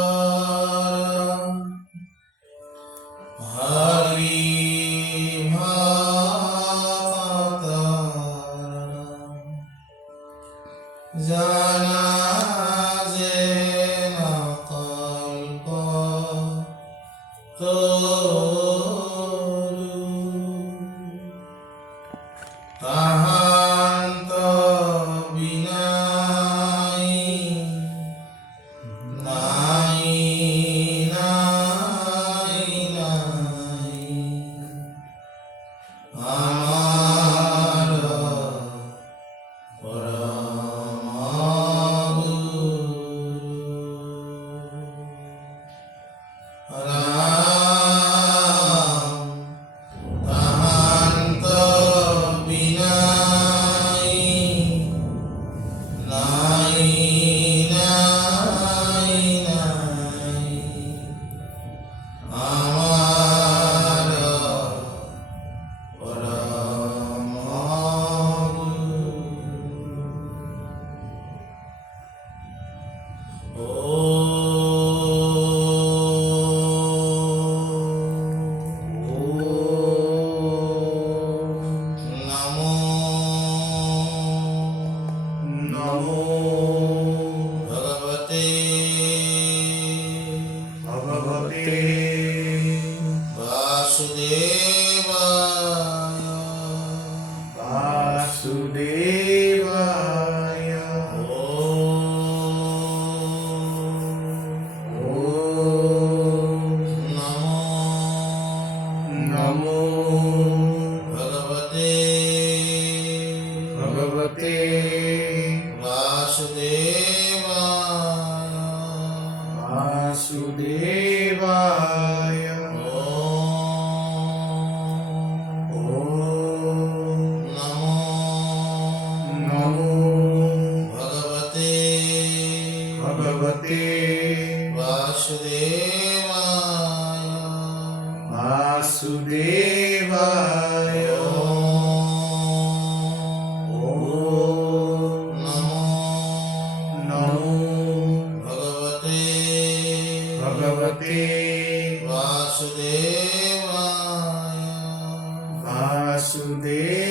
অন্তঃঙ্কার হরিভাতার জানা যে না কল্প তরু তাহান্ত বিনাই নাই নাই নাই আমার পরম গুরু রাম তাহান্ত বিনাই নাই নাই নাই আমার পরম নমো নমো ভগবতে ভগবতে বাসুদেবায় বাসুদেবায় ওম নমো নমো ভগবতে ভগবতে বাসুদেবায় বাসুদেবায় ওম নমো নমো ভগবতে ভগবতে বাসুদেবায় বাসুদেবায় ওম নমো নমো ভগবতে ভগবতে বাসুদেবায় বাসুদেবায়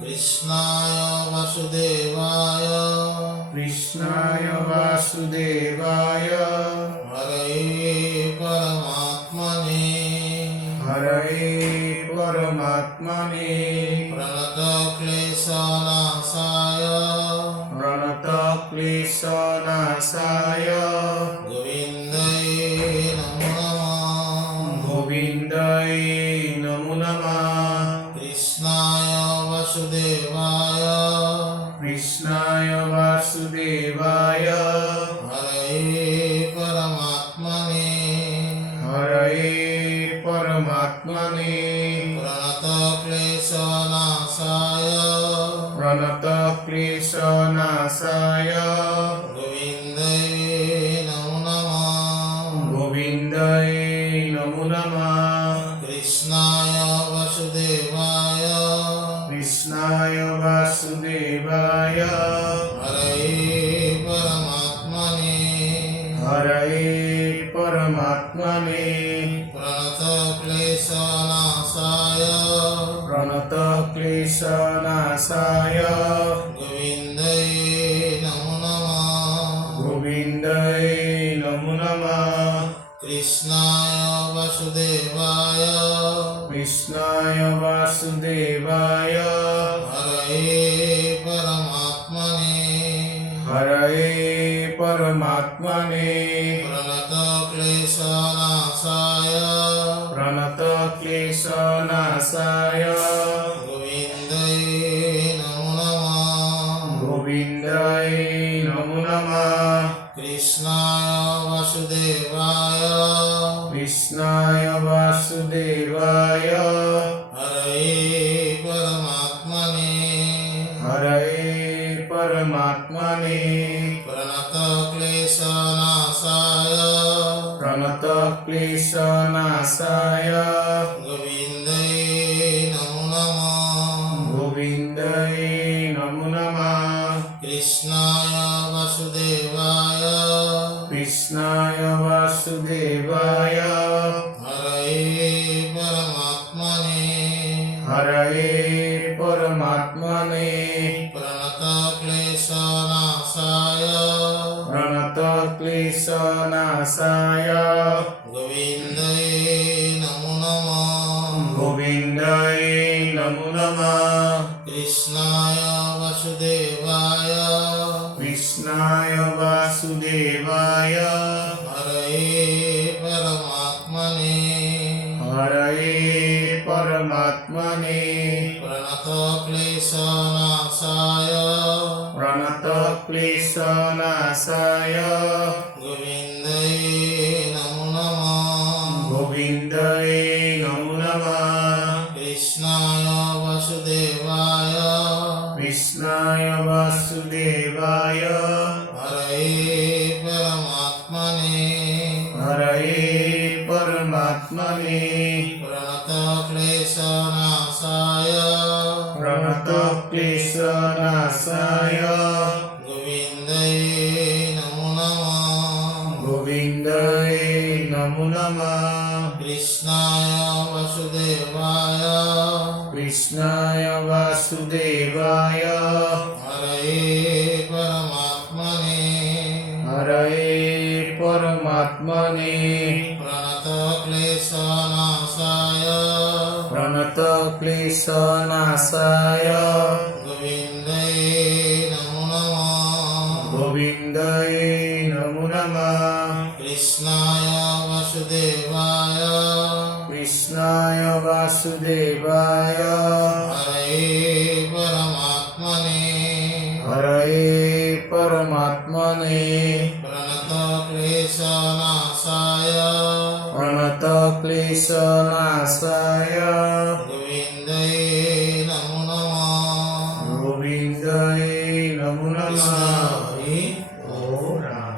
কৃষ্ণায় বাসুদেবায় কৃষ্ণায় বাসুদেবায় হরে পরমাত্মনে হরে পরমাত্মনে প্রণত ক্লেশনাশায় প্রণত ক্লেশনাশায় গোবিন্দায় নমো নমঃ গোবিন্দায় নমো নমঃ কৃষ্ণায় বাসুদেবায় কৃষ্ণায় বাসুদেবায় হরে পরমাত্মনে হরে পরমাত্মনে প্রণত ক্লেশনাশায় প্রণত ক্লেশনাশায় গোবিন্দায় নমো নমঃ গোবিন্দায় নমো নমঃ কৃষ্ণায় বাসুদেবায় কৃষ্ণায় বাসুদেবায় হরে পরমাত্মনে হরে পরমাত্মনে প্রণত ক্লেশনাশায় প্রণত ক্লেশনাশায় গোবিন্দায় নমো নমঃ গোবিন্দায় নমো নমঃ কৃষ্ণায় বাসুদেবায় কৃষ্ণায় বাসুদেবায় হরে পরমাত্মনে হরে পরমাত্মনে প্রণত ক্লেশনাশায় প্রণত ক্লেশনাশায় গোবিন্দায় নমো নমঃ গোবিন্দায় নমো নমঃ কৃষ্ণায় বাসুদেবায় কৃষ্ণায় বাসুদেবায় হরে পরমাত্মনে হরে পরমাত্মনে প্রণত ক্লেশনাশায় প্রণত ক্লেশনাশায় গোবিন্দায় নমো নমঃ परमात्मने हरये परमात्मने प्रणतक्लेशनाशाय प्रणतक्लेशनाशाय गोविन्दाय नमो नमः गोविन्दाय नमो नमः कृष्णाय वासुदेवाय कृष्णाय वासुदेवाय हरये परमात्मने हरये परमात्मने प्रणतक्लेशनाशाय प्रणतक्लेशनाशाय गोविन्दाय नमो नमः गोविन्दाय नमो नमः कृष्णाय वासुदेवाय कृष्णाय वासुदेवाय हरये परमात्मने हरये परमात्मने प्रणतक्लेशनाशाय प्रणतक्लेशनाशाय गोविन्दाय नमो नमः गोविन्दाय नमो नमः कृष्णाय वासुदेवाय कृष्णाय वासुदेवाय हरये परमात्मने हरये परमात्मने प्रणतक्लेशनाशाय प्रणतक्लेशनाशाय गोविन्दाय नमो नमः गोविन्दाय नमो नमः कृष्णाय वासुदेवाय कृष्णाय वासुदेवाय हरये परमात्मने हरये परमात्मने प्रणतक्लेशनाशाय प्रणतक्लेशनाशाय गोविन्दाय नमो नमः गोविन्दाय नमो नमः कृष्णाय ओ राम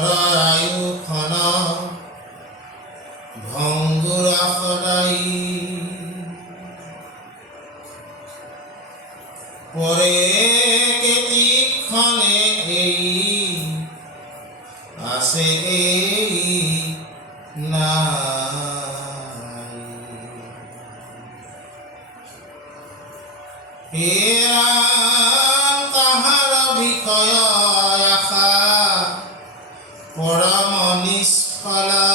সরায়ুখনা ভঙ্গুরা সদাই পরে কেতিক্ষণে এই আসে এই নাই এরাম তাহার বিষয় আশা পরম নিষ্ফলা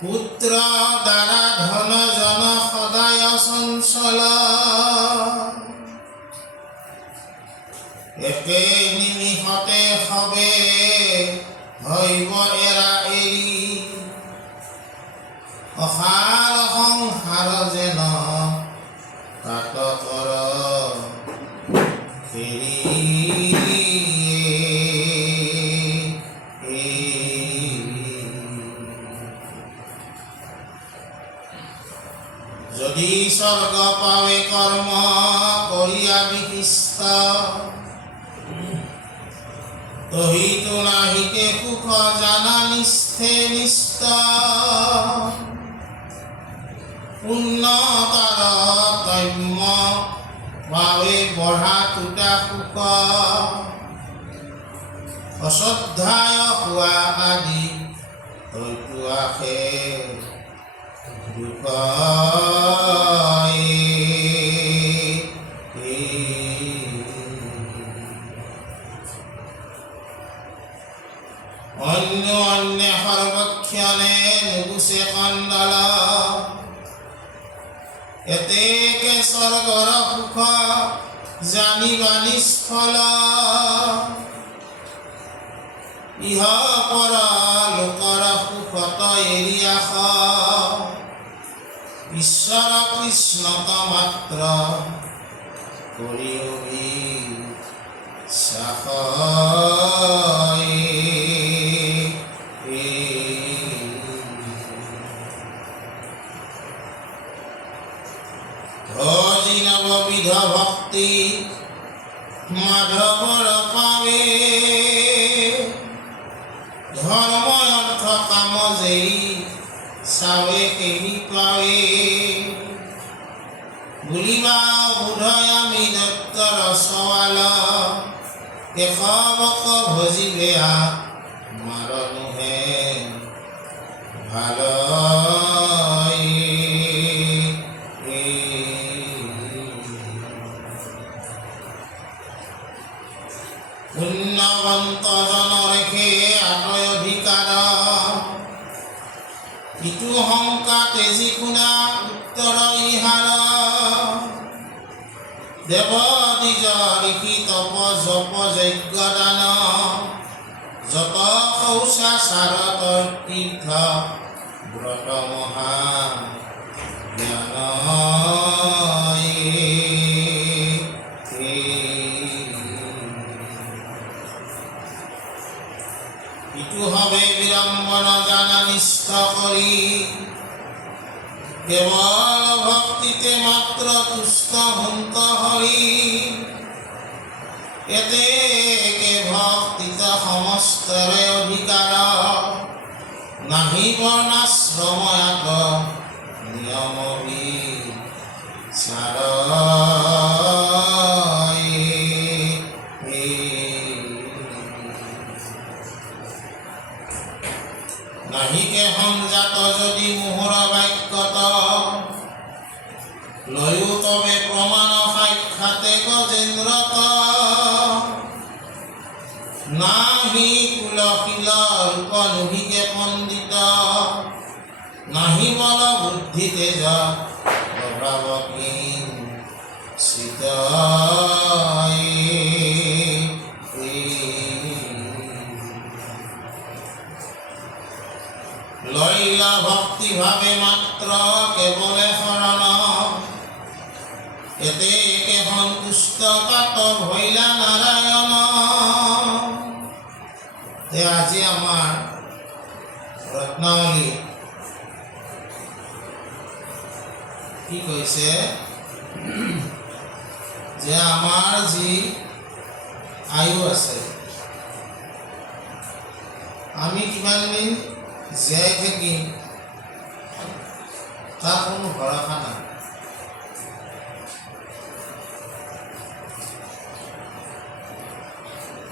পুত্র দ্বারা ধন জন সদায় চঞ্চল একে নিমিষতে সবে হৈব এৰা এৰি অসাৰ সংসাৰ যেন কাটকৰ যদি স্বৰ্গ পাবে কৰ্ম কৰিয়া বিশিষ্ট তহিতো নাহিকে সুখ জানা নিস্থে নিষ্ঠ উন্নতৰ তম্য ভাৱে বঢ়া টুটা সুখ অশ্ৰদ্ধায় হোৱা আদি তৈতো আশে দুখ অন্য অন্য সৰ্বক্ষণে নুগুচে কণ্ডল এতেকে স্বৰ্গৰ সুখ জানিবা নিষ্ফল ইহ পৰ লোকৰ সুখত এৰি আস ঈশ্বৰ কৃষ্ণক মাত্ৰ কৰি চাহ ধৰি নৱবিধ ভক্তি মাধৱৰ পাৱে ধৰ্ম অৰ্থ কাম যেই চাৱে কেহি পাৱে বুলিবা বোধয় আমি দত্তৰ চৱাল কেশৱক ভজি বেয়া মাৰনুহে ভাল পুণ্যবন্ত জনৰেখে আতয় অধিকাৰ ইটো শংকা তেজি শুনা উত্তৰ ইহাৰ দেৱ দ্বিজ ঋষি তপ জপ যজ্ঞ দান যত শৌচাচাৰত তীৰ্থ ব্ৰত মহা জ্ঞান ইটো হবে বিড়ম্বন জানা নিষ্ঠ কৰি কেৱল ভক্তিতে মাত্ৰ তুষ্ট হন্ত হৰি এতেকে ভক্তিত সমস্তৰে অধিকাৰ নাহি বৰ্ণাশ্ৰময়াত নিয়ম বিচাৰ নাহিকে সংজাত যদি মোহৰ বাক্যত লয়ো তবে প্ৰমাণ সাক্ষাতে গজেন্দ্ৰত নাহি কুলশীল ৰূপ নহিকে পণ্ডিত নাহি বল বুদ্ধি তেজ প্ৰভাৱী চিত লইলা ভক্তি ভাবে মাত্ৰ কেৱলে শৰণ এতে একে সন্তুষ্ট পাত ভৈলা নাৰায়ণ আজি আমাৰ ৰত্নাৱলী কি কৈছে যে আমাৰ যি আয়ু আছে আমি কিমান দিন জীয়াই থাকিম তাৰ কোনো ভৰসা নাই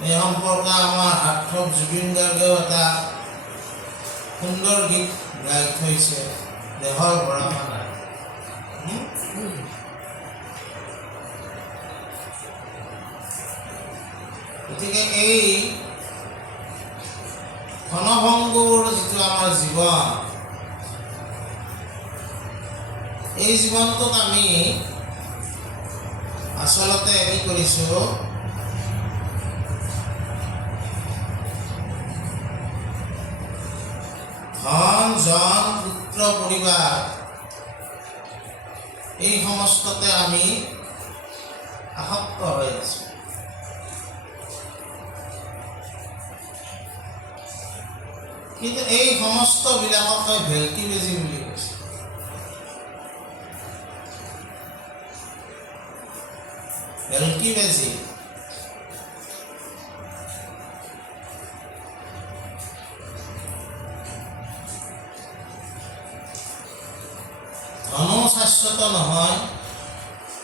এই সম্পৰ্কে আমাৰ সাৰ্থক জুবিন গাৰ্গেও এটা সুন্দৰ গীত গাই থৈছে দেহৰ ভৰসা নাই গতিকে এই ক্ষণভংগুৰ যিটো আমাৰ জীৱন এই জীৱনটোত আমি আচলতে কি কৰিছোঁ ধন জন পুত্ৰ পৰিবাৰ এই সমস্ততে আমি আসক্ত হৈ আছোঁ কিন্তু এই সমস্ত বিলাককে ভেলকি বেজি বুলি কৈছে ভেলকি বেজি ধনো শাশ্বত নহয়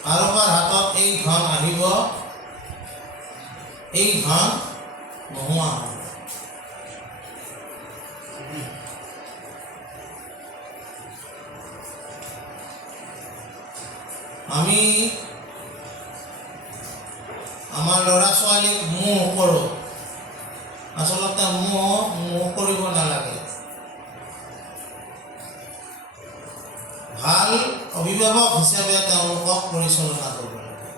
কাৰোবাৰ হাতত এই ধন আহিব এই ধন নোহোৱা হ'ব আমি আমাৰ ল'ৰা ছোৱালীক মোহ কৰোঁ আচলতে মোহ কৰিব নালাগে ভাল অভিভাৱক হিচাপে তেওঁলোকক পৰিচালনা কৰিব লাগে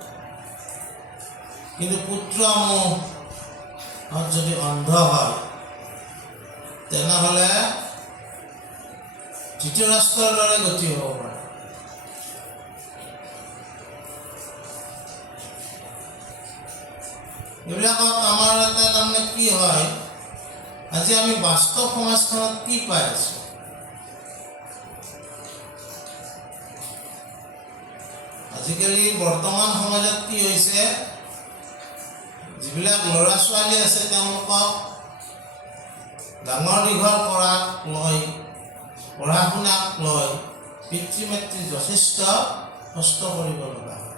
কিন্তু পুত্ৰ মোহত যদি অন্ধ হয় তেনেহ'লে ধৃতৰাষ্ট্ৰৰ দৰে গতি হ'ব পাৰে। এইবিলাকত আমাৰ এটা তাৰমানে কি হয়, আজি আমি বাস্তৱ সমাজখনত কি পাই আছোঁ? আজিকালি বৰ্তমান সমাজত কি হৈছে, যিবিলাক ল'ৰা ছোৱালী আছে তেওঁলোকক ডাঙৰ দীঘল কৰাক লৈ, পঢ়া শুনাক লৈ পিতৃ মাতৃ যথেষ্ট কষ্ট কৰিব লগা হয়।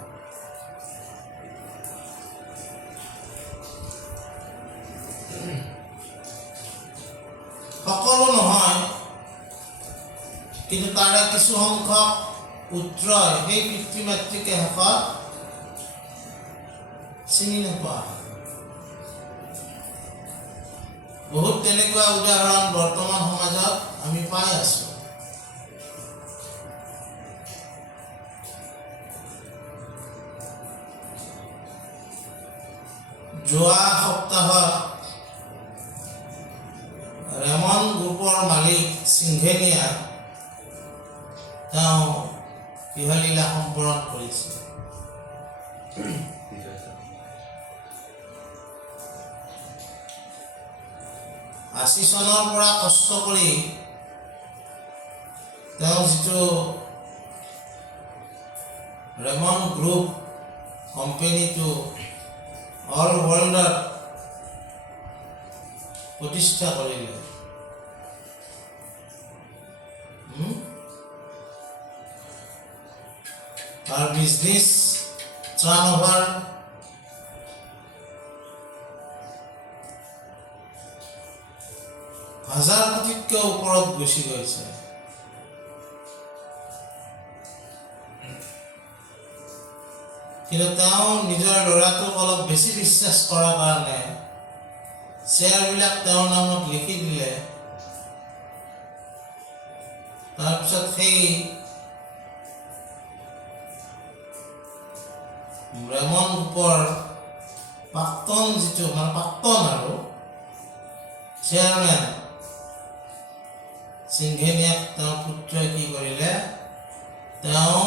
সকলো নহয়, কিন্তু তাৰে কিছু সংখ্যক পুত্ৰই সেই পিতৃ মাতৃকে শেষত চিনি নোপোৱা হয়। বহুত তেনেকুৱা উদাহৰণ বৰ্তমান সমাজত আমি পাই আছো। যোৱা সপ্তাহত ৰেমন গ্ৰুপৰ মালিক সিংঘেনিয়া তেওঁ গৃহলীলা সম্পূৰ্ণ কৰিছে। 80 চনৰ পৰা কষ্ট কৰি তেওঁ যিটো ৰেমন গ্ৰুপ কোম্পানীটো অল ৱৰ্ল্ডত প্ৰতিষ্ঠা কৰিলে। তাৰ বিজনেছ টাৰ্ণঅভাৰ হাজাৰ কোটিতকৈ ওপৰত গুচি গৈছে। কিন্তু তেওঁ নিজৰ ল'ৰাটোক অলপ বেছি বিশ্বাস কৰাৰ কাৰণে শ্বেয়াৰবিলাক তেওঁৰ নামত লিখি দিলে। তাৰপিছত সেই ৰেমন গ্ৰুপৰ প্ৰাক্তন আৰু চেয়াৰমেন সিংঘেনিয়াক তেওঁৰ পুত্ৰই কি কৰিলে, তেওঁ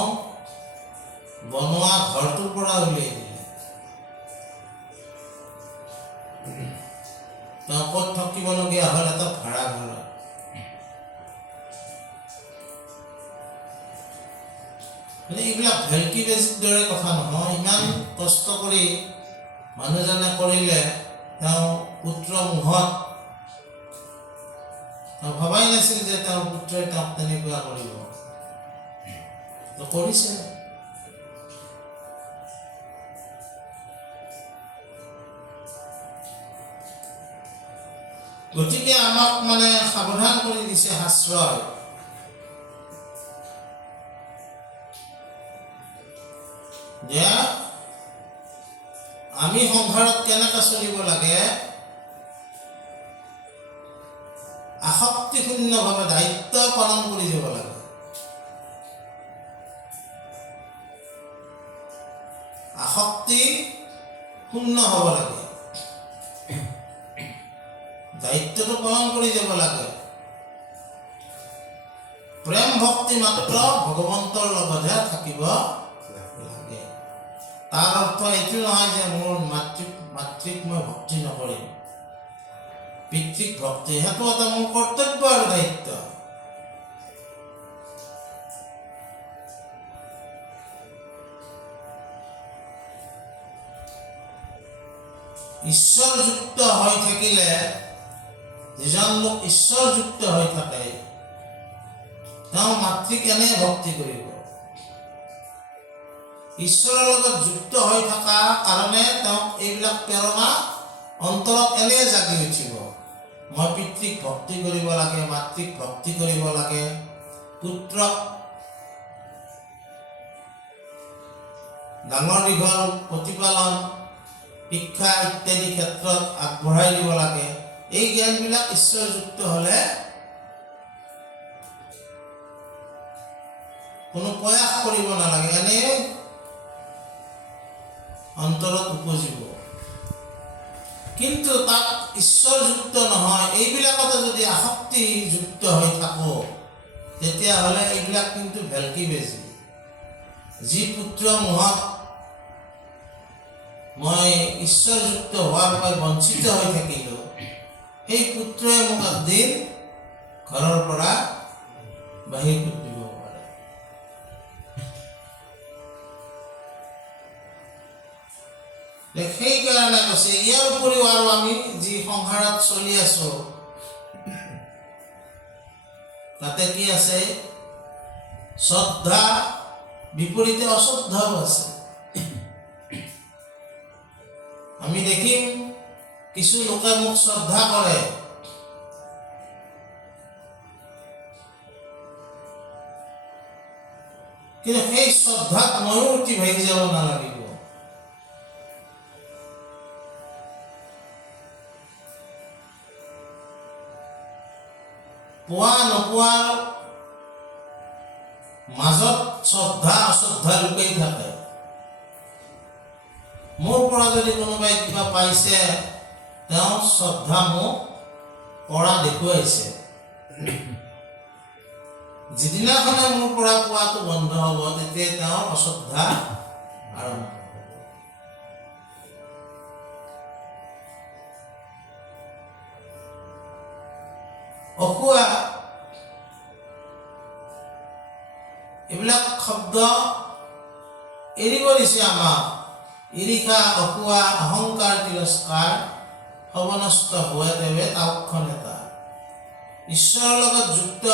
বনোৱা ঘৰটোৰ পৰা উলিয়াই দিলে। তেওঁ ক'ত থাকিবলগীয়া হ'ল, এটা ভাড়া ঘৰত। এইবিলাক ভেলকি বেজিৰ দৰে কথা নহয়। ইমান কষ্ট কৰি মানুহজনে কৰিলে, তেওঁ পুত্ৰ মুহত তেওঁ ভবাই নাছিল যে তেওঁৰ পুত্ৰই তেওঁক তেনেকুৱা কৰিব। কৰিছে। গতিকে আমাক সাৱধান কৰি দিছে শাস্ত্ৰই, যে আমি সংসাৰত কেনেকৈ চলিব লাগে, আসক্তিশূন্যভাৱে দায়িত্ব পালন কৰি যাব লাগে। আসক্তি শূন্য হ'ব লাগে, দায়িত্বটো পালন কৰি যাব লাগে। প্ৰেম ভক্তি মাত্ৰ ভগৱন্তৰ লগতহে থাকিব লাগে। তাৰ অৰ্থ এইটো নহয় যে মোৰ মাতৃক মই ভক্তি নকৰিম, পিতৃক ভক্তি, সেইটো এটা মোৰ কৰ্তব্য আৰু দায়িত্ব। ঈশ্বৰযুক্ত হৈ থাকিলে, যিজন লোক ঈশ্বৰযুক্ত হৈ থাকে, তেওঁ মাতৃক এনে ভক্তি কৰিব। ঈশ্বৰৰ লগত যুক্ত হৈ থকা কাৰণে তেওঁক এইবিলাক প্ৰেৰণা অন্তৰত এনে জাগি উঠিব, মই পিতৃক ভক্তি কৰিব লাগে, মাতৃক ভক্তি কৰিব লাগে, পুত্ৰক ডাঙৰ দীঘল প্ৰতিপালন শিক্ষা ইত্যাদি ক্ষেত্ৰত আগবঢ়াই দিব লাগে। এই জ্ঞানবিলাক ঈশ্বৰযুক্ত হ'লে কোনো প্ৰয়াস কৰিব নালাগে, এনে অন্তৰত উপজিব। কিন্তু তাত ঈশ্বৰযুক্ত নহয়, এইবিলাকতে যদি আসক্তিযুক্ত হৈ থাকো, তেতিয়াহ'লে এইবিলাক কিন্তু ভেলকি বেজি। যি পুত্ৰ মোহত মই ঈশ্বৰযুক্ত হোৱাৰ পৰা বঞ্চিত হৈ থাকিলোঁ, সেই পুত্ৰই মোক একদিন ঘৰৰ পৰা বাহিৰ কৰি দিব পাৰে। সেইকাৰণে কৈছে, ইয়াৰ উপৰিও আৰু আমি যি সংসাৰত চলি আছো, তাতে কি আছে? শ্ৰদ্ধা বিপৰীতে অশ্ৰদ্ধাও আছে। আমি দেখিম কিছু লোকে মোক শ্ৰদ্ধা কৰে, কিন্তু সেই শ্ৰদ্ধাত ময়ো উঠি ভাগি যাব নালাগিব। পোৱা নোপোৱাৰ মাজত শ্ৰদ্ধা অশ্ৰদ্ধা লুকাই থাকে। মোৰ পৰা যদি কোনোবাই কিবা পাইছে, তেওঁ শ্ৰদ্ধা মোক কৰা দেখুৱাইছে। যিদিনাখনে মোৰ পৰা পোৱাটো বন্ধ হ'ব, তেতিয়া তেওঁৰ অশ্ৰদ্ধা আৰম্ভ হ'ব। অসুয়া এইবিলাক শব্দ এৰিব দিছে আমাক। ঈৰ্ষা, অসুয়া, অহংকাৰ, তিৰস্কাৰ সৰ্বনষ্ট হোৱা দেৱে তাউক্ষণ এটা। ঈশ্বৰৰ লগত যুক্ত,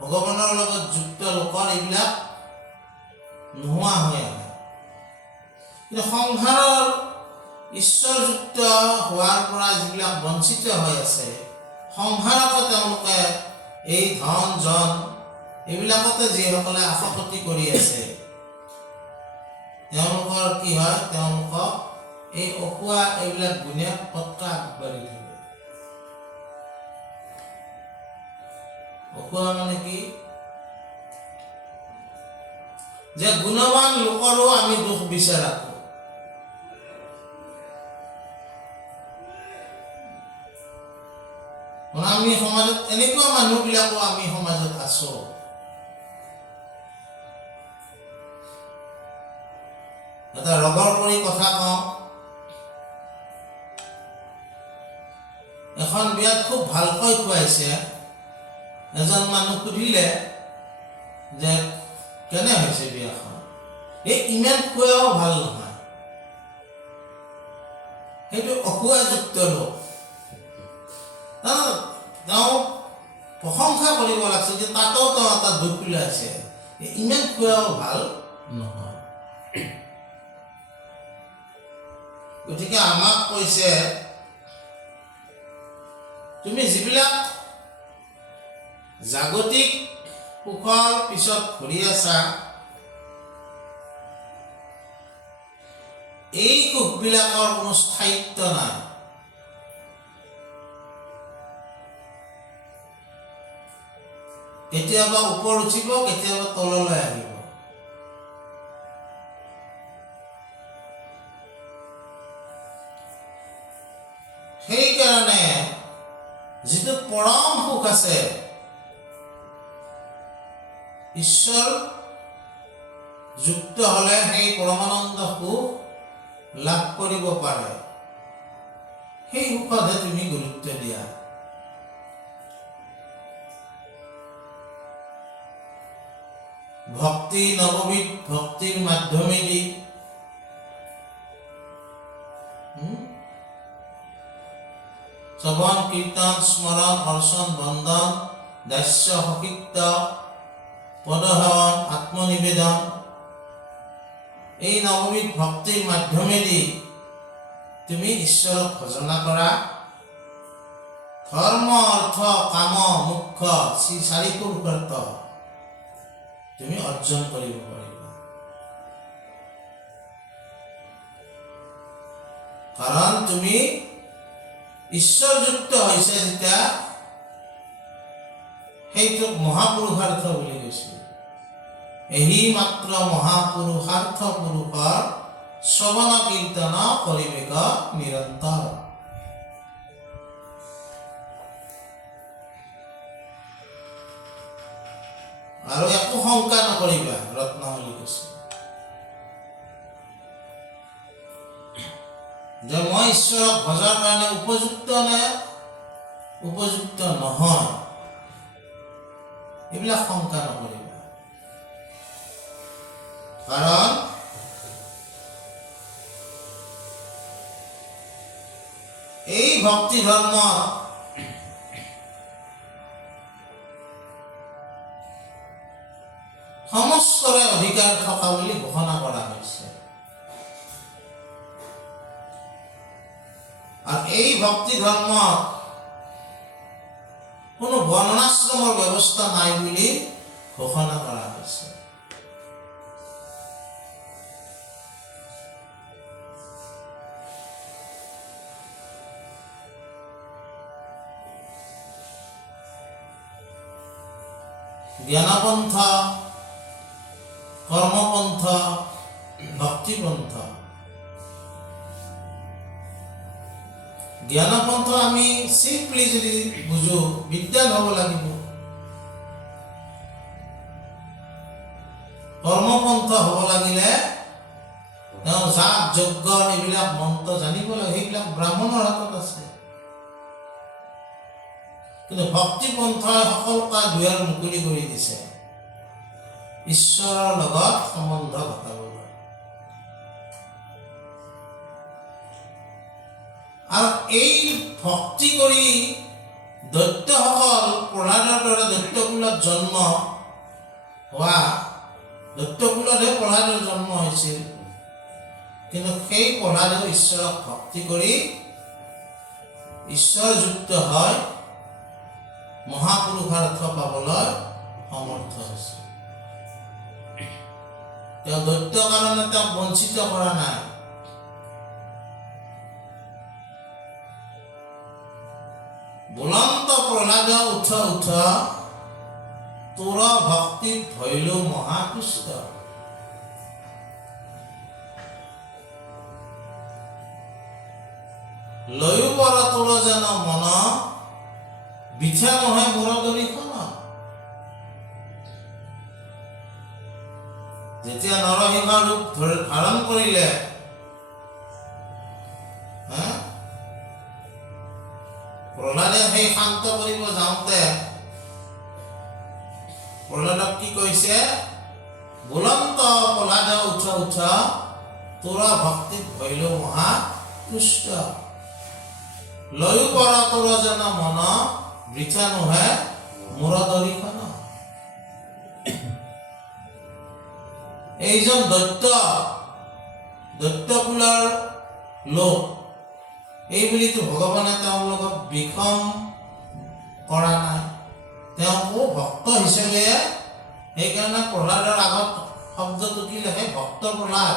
ভগৱানৰ লগত যুক্ত লোকৰ এইবিলাক নোহোৱা হৈ আহে। কিন্তু সংসাৰৰ ঈশ্বৰযুক্ত হোৱাৰ পৰা যিবিলাক বঞ্চিত হৈ আছে, সংসাৰতে তেওঁলোকে এই ধন জন এইবিলাকতে যিসকলে আসক্তি কৰি আছে, তেওঁলোকৰ কি হয়? তেওঁলোকক এই অসুয়া এইবিলাক গুণে পটকা আগবাঢ়ি থাকে। অসুয়া মানে কি? যে গুণৱান লোকৰো আমি দুখ বিচাৰা। আমি সমাজত এনেকুৱা মানুহবিলাকো আমি সমাজত আছো। এটা ৰগৰ কৰি কথা কওঁ। এখন বিয়াত খুব ভালকৈ খুৱাইছে। এজন মানুহ সুধিলে যে কেনে হৈছে বিয়াখন? এই ইমান খুৱাও ভাল নহয়। সেইটো অসুয়াযুক্ত লোক। তেওঁ প্ৰশংসা কৰিব লাগিছে যে তাতো তেওঁ এটা দুখ ওলাইছে, ইমান খোৱাও ভাল নহয়। গতিকে আমাক কৈছে, তুমি যিবিলাক জাগতিক সুখৰ পিছত ঘূৰি আছা, এই সুখবিলাকৰ কোনো স্থায়িত্ব নাই। কেতিয়াবা ওপৰ উঠিব, কেতিয়াবা তললৈ আহিব। সেইকাৰণে যিটো পৰম সুখ আছে, ঈশ্বৰ যুক্ত হলে সেই পৰমানন্দ সুখ লাভ কৰিব পাৰে। সেই সুখতহে তুমি গুৰুত্ব দিয়া। ভক্তি, নৱবিধ ভক্তিৰ মাধ্যমেদি শ্ৰৱণ, কীৰ্তন, স্মৰণ, অৰ্চন, বন্দন, দাস্য, সখিত্য, পদসেৱন, আত্মনিবেদন, এই নৱবিধ ভক্তিৰ মাধ্যমেদি তুমি ঈশ্বৰক ভজনা কৰা। ধৰ্ম, অৰ্থ, কাম, মোক্ষ, চাৰি পুৰুষাৰ্থ তুমি অৰ্জন কৰিব পাৰিবা। কাৰণ তুমি ঈশ্বৰযুক্ত হৈছে যেতিয়া, সেইটোক মহাপুৰুষাৰ্থ বুলি কৈছিল। এহি মাত্ৰ মহাপুৰুষাৰ্থ পুৰুষৰ শ্ৰৱণ কীৰ্তন পৰিবেশ নিৰন্তৰ। আৰু একো শংকা নকৰিবা, ৰত্নাৱলী কৈছে যে মই ঈশ্বৰক ভজাৰ কাৰণে উপযুক্ত নে উপযুক্ত নহয়, এইবিলাক শংকা নকৰিবা। কাৰণ এই ভক্তি ধৰ্ম সমস্তৰে অধিকাৰ থকা বুলি ঘোষণা কৰা হৈছে। আৰু এই ভক্তি ধৰ্ম কোনো বৰ্ণাশ্ৰমৰ ব্যৱস্থা নাই বুলি ঘোষণা কৰা হৈছে। জ্ঞানপন্থ, কৰ্মপন্থ, ভক্তিপন্থ। জ্ঞানপন্থ আমি চিম্পলি যদি বুজো, বিদ্যান হ'ব লাগিব। কৰ্মপন্থ হ'ব লাগিলে তেওঁ যাগ যজ্ঞ এইবিলাক মন্ত্ৰ জানিব লাগে, সেইবিলাক ব্ৰাহ্মণৰ হাতত আছে। কিন্তু ভক্তিপন্থই সকলোকে দুৱাৰ মুকলি কৰি দিছে ঈশ্বৰৰ লগত সম্বন্ধ ঘটাবলৈ। আৰু এই ভক্তি কৰি দৈত্যসকল প্ৰহ্লাদৰ দৰে দৈত্যকুলত জন্ম হোৱা, দৈত্যকুলতহে প্ৰহ্লাদৰ জন্ম হৈছিল। কিন্তু সেই প্ৰহ্লাদে ঈশ্বৰক ভক্তি কৰি ঈশ্বৰযুক্ত হয় মহাপুৰুষাৰ্থ পাবলৈ সমৰ্থ হৈছে। তেওঁ দৈত্য কাৰণে তেওঁক বঞ্চিত কৰা নাই। বুলন্ত প্ৰহ্লাদ উঠ উঠ, তোৰ ভক্তিত ভৈলো মহাতুষ্ট। লৈও বৰ তোৰ যেন মন, বিঠা নহয় মোৰ দলিখন। যেতিয়া নৰসিংহ ৰূপ ধাৰণ কৰিলে, প্ৰহ্লাদে সেই শান্ত কৰিব যাওঁতে প্ৰহ্লাদক কি কৈছে? বুলন্ত প্ৰহ্লাদ উঠ উঠ, তোৰ ভক্তিত ভৈলো মহা তুষ্ট। লৈও বৰ তোৰ যেন মন, বৃথা নহয় মোৰ দলিখন। এইজন দৈত্যকুলৰ লোক, এই বুলিতো ভগৱানে তেওঁলোকক বিষম কৰা নাই। তেওঁকো ভক্ত হিচাপে, সেইকাৰণে প্ৰহ্লাদৰ আগত শব্দটো কি লিখে? ভক্ত প্ৰহ্লাদ।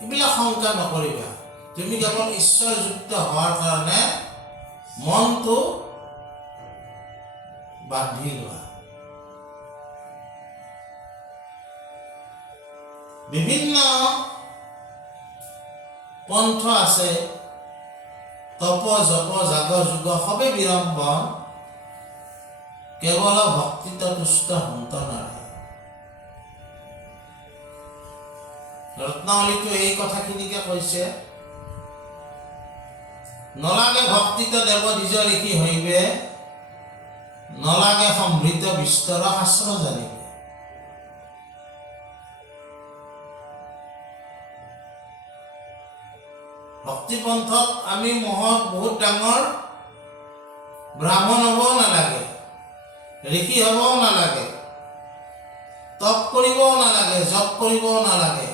এইবিলাক শংকা নকৰিবা। তুমি কেৱল ঈশ্বৰযুক্ত হোৱাৰ কাৰণে মনটো বান্ধি লোৱা। বিভিন্ন পন্থ আছে, তপ জপ জাগ যুগ সবে বিড়ম্বন, কেৱল ভক্তিত তুষ্ট হন্ত নাৰায়ণ। ৰত্নাৱলীটো এই কথাখিনিকে কৈছে। নলাগে ভক্তিত দেৱ নিজ লিখি হইবে, নলাগে সমৃদ্ধ বিস্তৰ শাস্ত্ৰ জানিবে। ভক্তিপন্থত আমি বহুত ডাঙৰ ব্ৰাহ্মণ হ'বও নালাগে, ঋষি হ'বও নালাগে, তপ কৰিবও নালাগে, জপ কৰিবও নালাগে।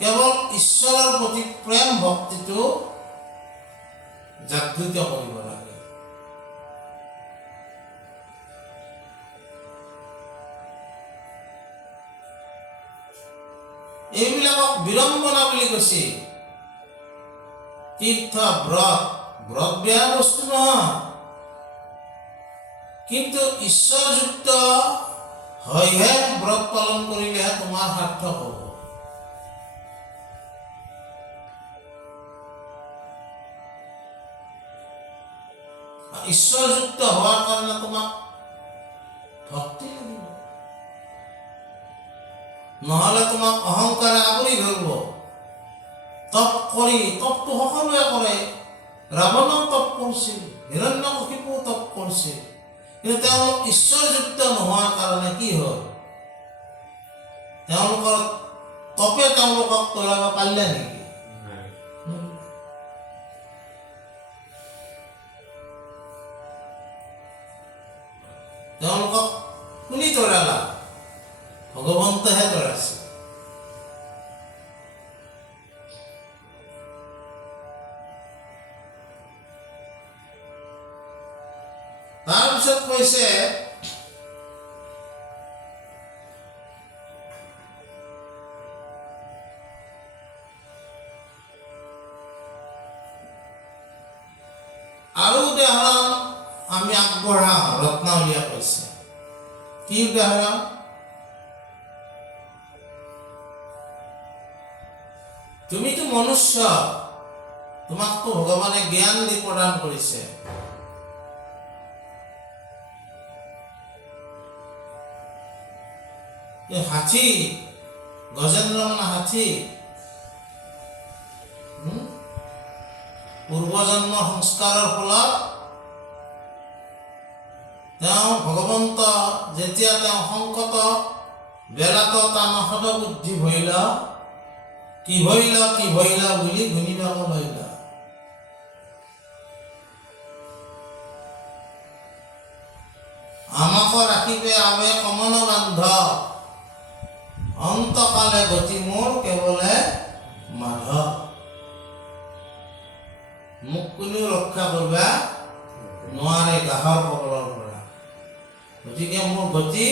কেৱল ঈশ্বৰৰ প্ৰতি প্ৰেম ভক্তিটো জাগৃত কৰিব লাগে। এইবিলাকক বিড়ম্বনা বুলি কৈছে। তীৰ্থ ব্ৰত বেয়া বস্তু নহয়, কিন্তু ঈশ্বৰযুক্ত হয়হে ব্ৰত পালন কৰিলেহে তোমাৰ সাৰ্থক হ'ব। ঈশ্বৰযুক্ত হোৱাৰ কাৰণে তোমাক ভক্তি লাগিব, নহ'লে তোমাক অহংকাৰে আগুৰি ধৰিব। তপটো সকলোৱে কৰে। ৰাৱণেও তপ কৰিছিল, হিৰণ্যকশিপুও তপ কৰিছিল, কিন্তু তেওঁলোক ঈশ্বৰযুক্ত নোহোৱাৰ কাৰণে কি হ'ল? তেওঁলোকৰ তপে তেওঁলোকক তৰাব পাৰিলে নেকি? তেওঁলোকক কোনে তৰালা? ভগৱন্তহে তৰাইছে। তাৰপিছত কৈছে আৰু উদাহৰণ আমি আগবঢ়াওঁ। ৰত্নাৱলীয়ে কৈছে, কি উদাহৰণ? তুমিতো মনুষ্য, তোমাকতো ভগৱানে জ্ঞান দি প্ৰদান কৰিছে। হাতী, গজেন্দ্ৰ মানে হাতী, পূৰ্বজন্মৰ সংস্কাৰৰ ফলত তেওঁ ভগৱন্ত যেতিয়া তেওঁ সংকট বেলাত তামা সদবুদ্ধি ভৈল, কি ভৈল বুলি গুণিবাব লইল। আমাক ৰাখিবে আবে কমন বান্ধ, অন্তকালে গতি মোৰ কেৱলে মাধৱ। মোক কোনেও ৰক্ষা কৰিবা নোৱাৰে গাহৰ কবলৰ পৰা। গতিকে মোৰ গতি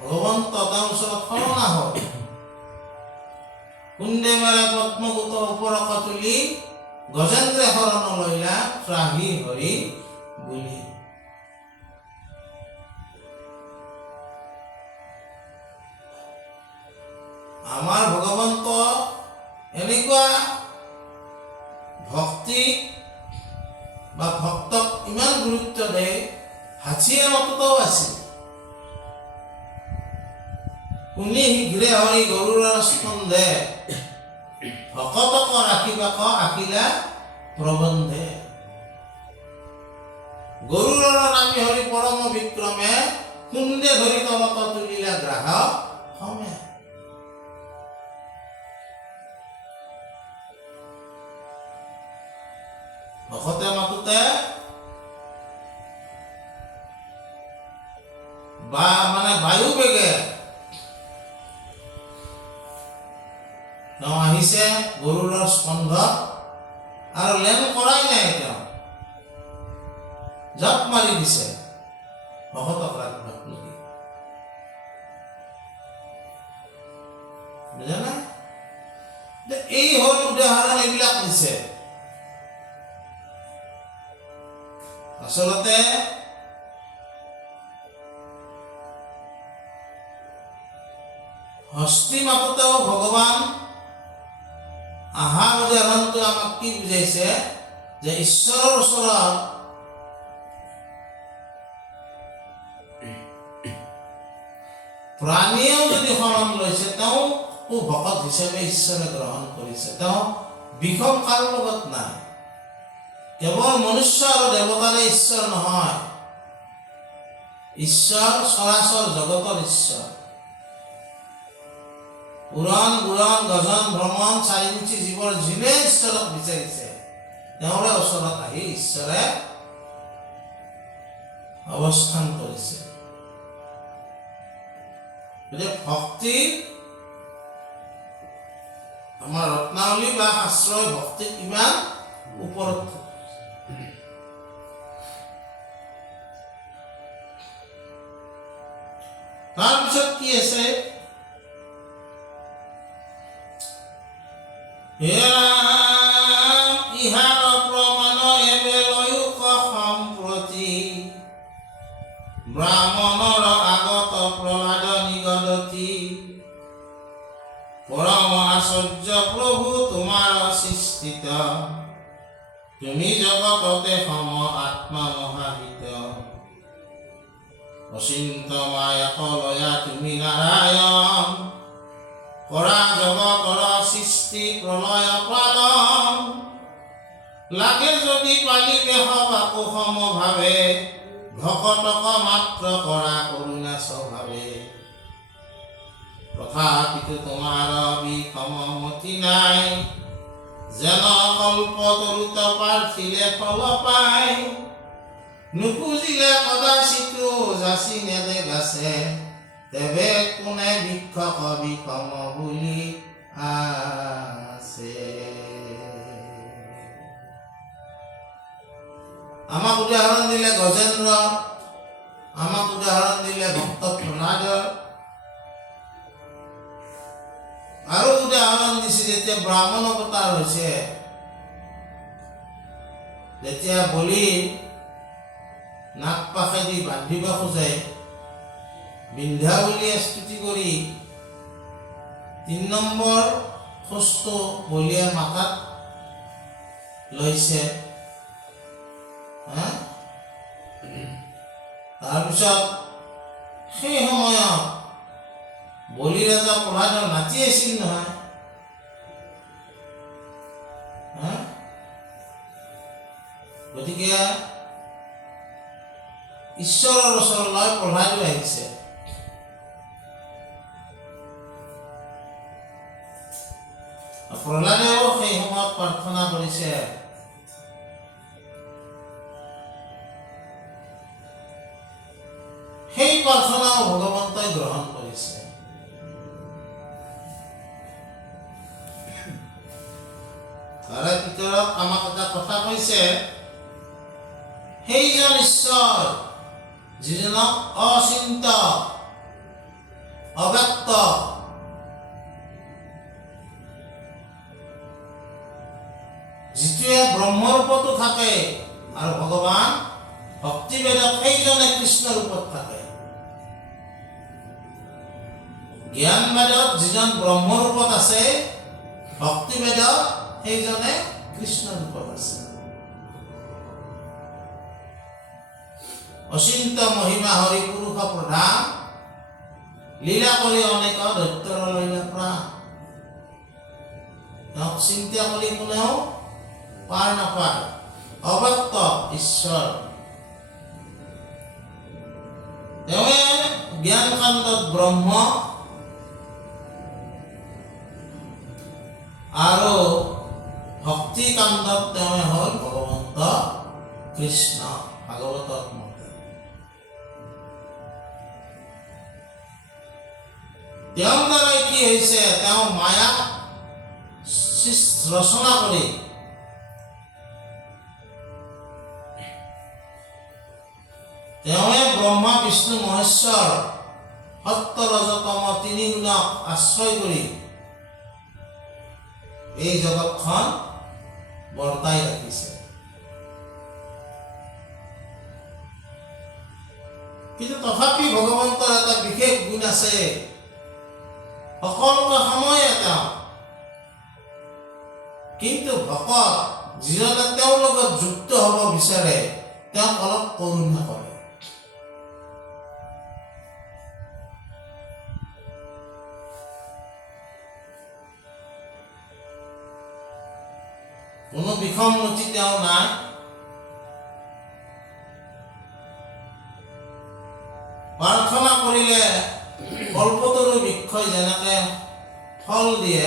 ভগৱন্ত তেওঁৰ ওচৰত সলনা হয়। কুণ্ডে মেৰে পদ্মগুত ওপৰক তুলি, গজেন্দ্ৰে শৰণ লইলা ত্ৰাহি হৰি বুলি। আমাৰ ভগৱন্ত এনেকুৱা ভক্তি বা ভক্তক ইমান গুৰুত্ব দিয়ে, হাতীয়ে মতটাও আছিল। শুনি শীঘ্ৰে হৰি গৰুড় স্কন্ধে, ভকতক ৰাখিবাক আখিলা প্ৰবন্ধে। গৰুড়ৰ নামি হৰি পৰম বিক্ৰমে, কুণ্ডে ধৰি তলত তুলিলা গ্ৰাহক সমে। ভকতে মাতোতে বা মানে বায়ু বেগে তেওঁ আহিছে গৰুড়ৰ স্কন্ধত, আৰু লেন কৰাই নাই, তেওঁ জাপ মাৰি দিছে ভকতক ৰাখিবাক লাগি। বুজা? এই হল উদাহৰণ, এইবিলাক দিছে। আচলতে হস্তি মাতোতেও ভগৱান আহাৰ উদাহৰণটো আমাক কি বুজাইছে, যে ঈশ্বৰৰ ওচৰত প্ৰাণীয়েও যদি শৰণ লৈছে, তেওঁ ভকত হিচাপে ঈশ্বৰে গ্ৰহণ কৰিছে। তেওঁ বিষম কাৰো লগত নাই। কেৱল মনুষ্য আৰু দেৱতাৰে ঈশ্বৰ নহয়, ঈশ্বৰ চৰাচৰ জগতৰ ঈশ্বৰ। উৰণ বুৰণ গজন ভ্ৰমণ চাৰিমুখী জীৱৰ যিনে ঈশ্বৰক বিচাৰিছে, তেওঁৰে ওচৰত আহি ঈশ্বৰে অৱস্থান কৰিছে। ভক্তি, আমাৰ ৰত্নাৱলী বা শাস্ত্ৰই ভক্তিক ইমান ওপৰত। তাৰপিছত কি আছে, ইহাৰ প্ৰমাণ এবে লয়ুক সম্প্ৰতি, ব্ৰাহ্মণৰ আগত প্ৰহ্লাদ নিগদতি, পৰম আশ্চৰ্য প্ৰভু তোমাৰ সৃষ্টিত, তুমি জগততে সম আত্মা মহাহিত। অচিন্ত মায়া কলয়া তুমি নারায়ণ কৰা জগতৰ সৃষ্টি প্ৰলয় পালন লাগে যদি পালিবে সবাকো সমভাৱে ভকতক মাত্ৰ কৰা কৰোণা স্বভাৱে তথাপিতো তোমাৰ বিষম মতি নাই যেন কল্পতৰুত পাৰ্থিলে ফল পায় নুপুজিলে কদাচিতো যাচি নেদে গাছে তেবে কোনে ভিক্ষক বিষম বুলি আছে। আমাক উদাহৰণ দিলে গজেন্দ্ৰ, আমাক উদাহৰণ দিলে ভক্ত প্ৰহ্লাদৰ, আৰু উদাহৰণ দিছে যেতিয়া ব্ৰাহ্মণ অৱতাৰ হৈছে, যেতিয়া বলি নাক পাখেদি বান্ধিব খোজে বিন্ধ্যাৱলীয়ে স্তুতি কৰি ৩ নম্বৰ খোজটো বলিয়াৰ মাথাত লৈছে। তাৰপিছত সেই সময়ত বলি ৰজা প্ৰহ্লাদৰ নাতি আছিল নহয়। গতিকে ঈশ্বৰৰ ওচৰলৈ প্ৰহ্লাদো আহিছে। প্ৰহ্লাদেও সেই সময়ত প্ৰাৰ্থনা কৰিছে, সেই প্ৰাৰ্থনাও ভগৱন্তই গ্ৰহণ কৰিছে। তাৰে ভিতৰত আমাক এটা কথা কৈছে, সেইজন ঈশ্বৰ যিজনক অচিন্ত অব্যক্ত যিটোৱে ব্ৰহ্মৰূপতো থাকে আৰু ভগৱান ভক্তিবেদত সেইজনে কৃষ্ণ ৰূপত থাকে। জ্ঞানবেদত যিজন ব্ৰহ্মৰূপত আছে, ভক্তিবেদত সেইজনে কৃষ্ণ ৰূপত আছে। অচিন্ত মহিমা হৰি পুৰুষ প্ৰধান লীলা কৰি অনেক দৈত্যৰ লৈলে প্ৰাণ। তেওঁক চিন্তা কৰি কোনেও পাৰ নাপায়, অব্যক্ত ঈশ্বৰ। তেওঁৱে জ্ঞানকাণ্ডত ব্ৰহ্ম আৰু ভক্তিকাণ্ডত তেওঁৱে হ'ল ভগৱন্ত কৃষ্ণ। ভাগৱতত মতে তেওঁৰ দ্বাৰাই কি হৈছে, তেওঁ মায়াক ৰচনা কৰি তেওঁৱে ব্ৰহ্মা বিষ্ণু মহেশ্বৰ সত্য ৰজতম 3 গুণক আশ্ৰয় কৰি এই জগতখন বৰ্তাই ৰাখিছে। কিন্তু তথাপি ভগৱন্তৰ এটা বিশেষ গুণ আছে, সকলোকে সময়ে তেওঁ, কিন্তু ভকত যিজনে তেওঁৰ লগত যুক্ত হ'ব বিচাৰে তেওঁক অলপ কৰোণা কৰে। কোনো বিষমতি তেওঁ নাই। প্ৰাৰ্থনা কৰিলে কল্পতৰু বৃক্ষই যেনেকে ফল দিয়ে,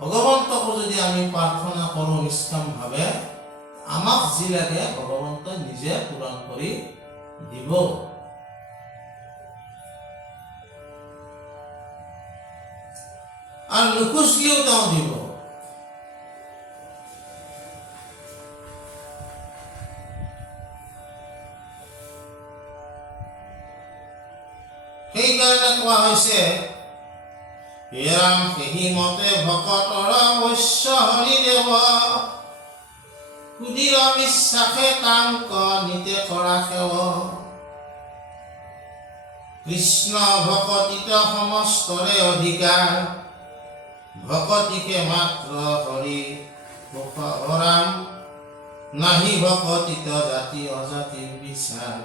ভগৱন্তকো যদি আমি প্ৰাৰ্থনা কৰোঁ নিষ্কামভাৱে, আমাক যি লাগে ভগৱন্তই নিজে পূৰণ কৰি দিব। আৰু নুখুজিলেও তেওঁ দিব। সেইকাৰণে কোৱা হৈছে, হেৰাম সেহি মতে ভকতৰ বৈশ্য হৰিদেৱ, সুধীৰ বিশ্বাসে কাংক নিতে কৰা সেৱ। কৃষ্ণ ভকতিত সমস্তৰে অধিকাৰ, ভকতিকে মাত্ৰ হৰি হৰাম, নাহি ভকতিত জাতি অজাতিৰ বিচাৰ।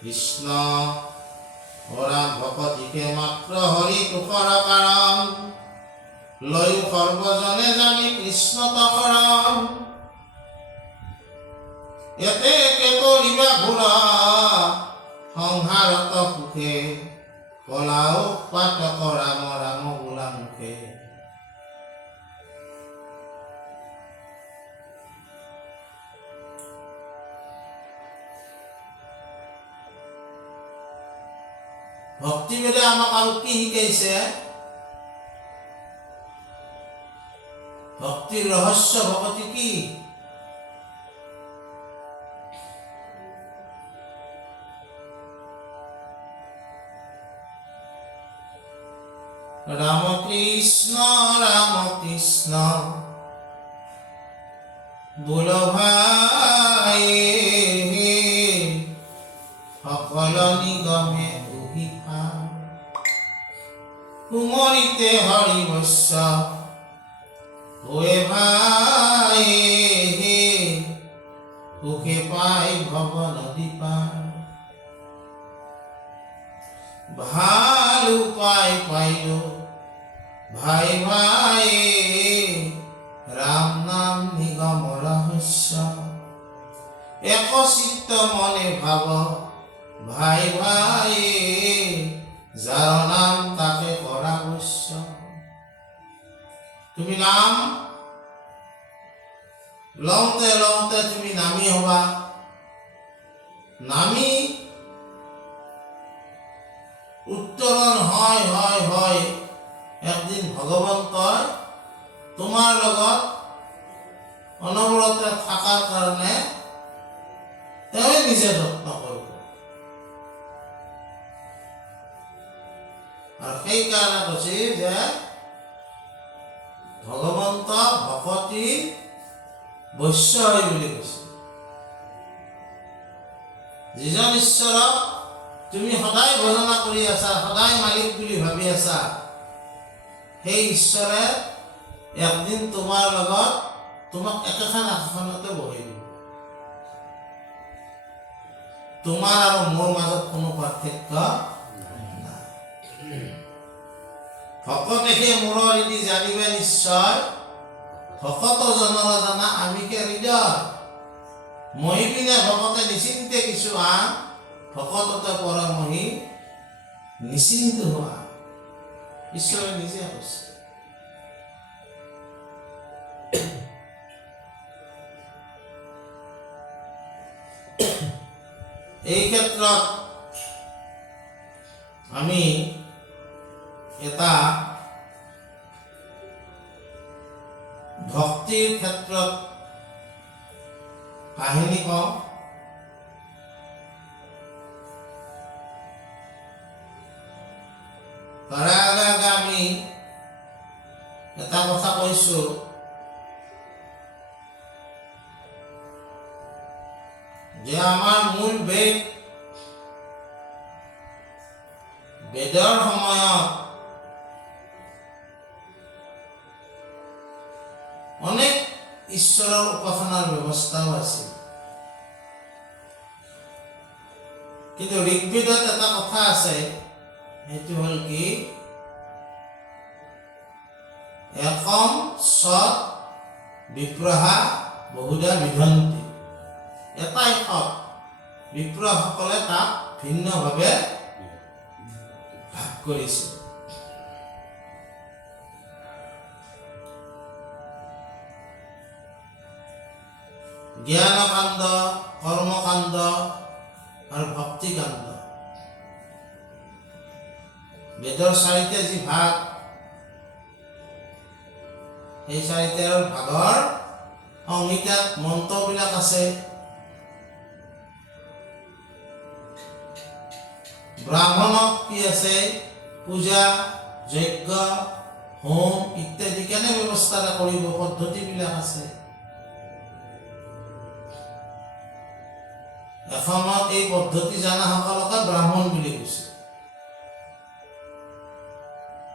কৃষ্ণ ওৰা ভকতিকে মাত্ৰ হৰি তুষাৰ কাৰণ লয়ো সৰ্বজনে জানি কৃষ্ণ তকৰণ এতে কে কৰিবা ঘোৰা সংহাৰত সুখে কলাও পাতক ৰাম ৰাম বোলা মুখে। ভক্তিবেদে আমাক আৰু কি শিকাইছে? ভক্তিৰ ৰহস্য ভকতি কি? ৰাম কৃষ্ণ বোল ভাই সকল নিগমে কুমরিতে হরি বৈশ্য হয়ে ভাই সুখে পাই ভব নদী পার ভাল উপায় পাইল ভাই ভাই রাম নাম নিগম রহস্য একচিত্ত মনে ভাব ভাই ভাই যার নাম তাকে করা অবশ্য। তুমি নাম লওঁতে লওঁতে তুমি নামি হবা, নামি উত্তরণ হয় হয় হয় একদিন ভগবন্তই তোমার লগত অনবরতে থাকার কারণে তেওঁ নিজে যত্ন করব। আর সেই কারণে কৈছে যে ভগবন্ত ভকতি বৈশ্য হয় বুলি কৈছে। যিজন ঈশ্বৰক তুমি সদায় ভজনা কৰি আছা, সদায় মালিক বুলি ভাবি আছা, সেই ঈশ্বৰে একদিন তোমাৰ লগত তোমাক একেখন আসনতে বহাই দিব। তোমাৰ আৰু মোৰ মাজত কোনো পাৰ্থক্য নাই। ভকতেহে মূৰৰ এটি জানিবে নিশ্চয়, ভকত জনৰ জানা আমিকে হৃদয়। মহি পিনে ভকতে নিশ্চিন্তে কিছু আন, ভকততে পৰমহি নিশ্চিন্ত হোৱা। ঈশ্বৰে নিজে কৈছে। এই ক্ষেত্ৰত আমি এটা ভক্তিৰ ক্ষেত্ৰত কাহিনী কওঁ। তাৰে আগে আগে আমি এটা কথা কৈছো, যে আমাৰ মূল বেদৰ সময়ত অনেক ঈশ্বৰৰ উপাসনাৰ ব্যৱস্থাও আছিল। কিন্তু ঋগ্বেদত এটা কথা আছে, সেইটো হ'ল কি, একম সৎ বিপ্ৰহা বহুধা বিধন্তি। এটাই সৎ, বিপ্ৰসকলে তাক ভিন্নভাৱে ভাগ কৰিছে। জ্ঞানকাণ্ড, কৰ্মকাণ্ড আৰু ভক্তিকাণ্ড, বেদৰ চাৰিটা যি ভাগ, সেই চাৰিটা ভাগৰ সংহিতাত মন্ত্ৰবিলাক আছে। ব্ৰাহ্মণক কি আছে, পূজা, যজ্ঞ, হোম ইত্যাদি কেনে ব্যৱস্থা কৰিব, পদ্ধতিবিলাক আছে। এসময়ত এই পদ্ধতি জনাসকলকে ব্ৰাহ্মণ বুলি কৈছে।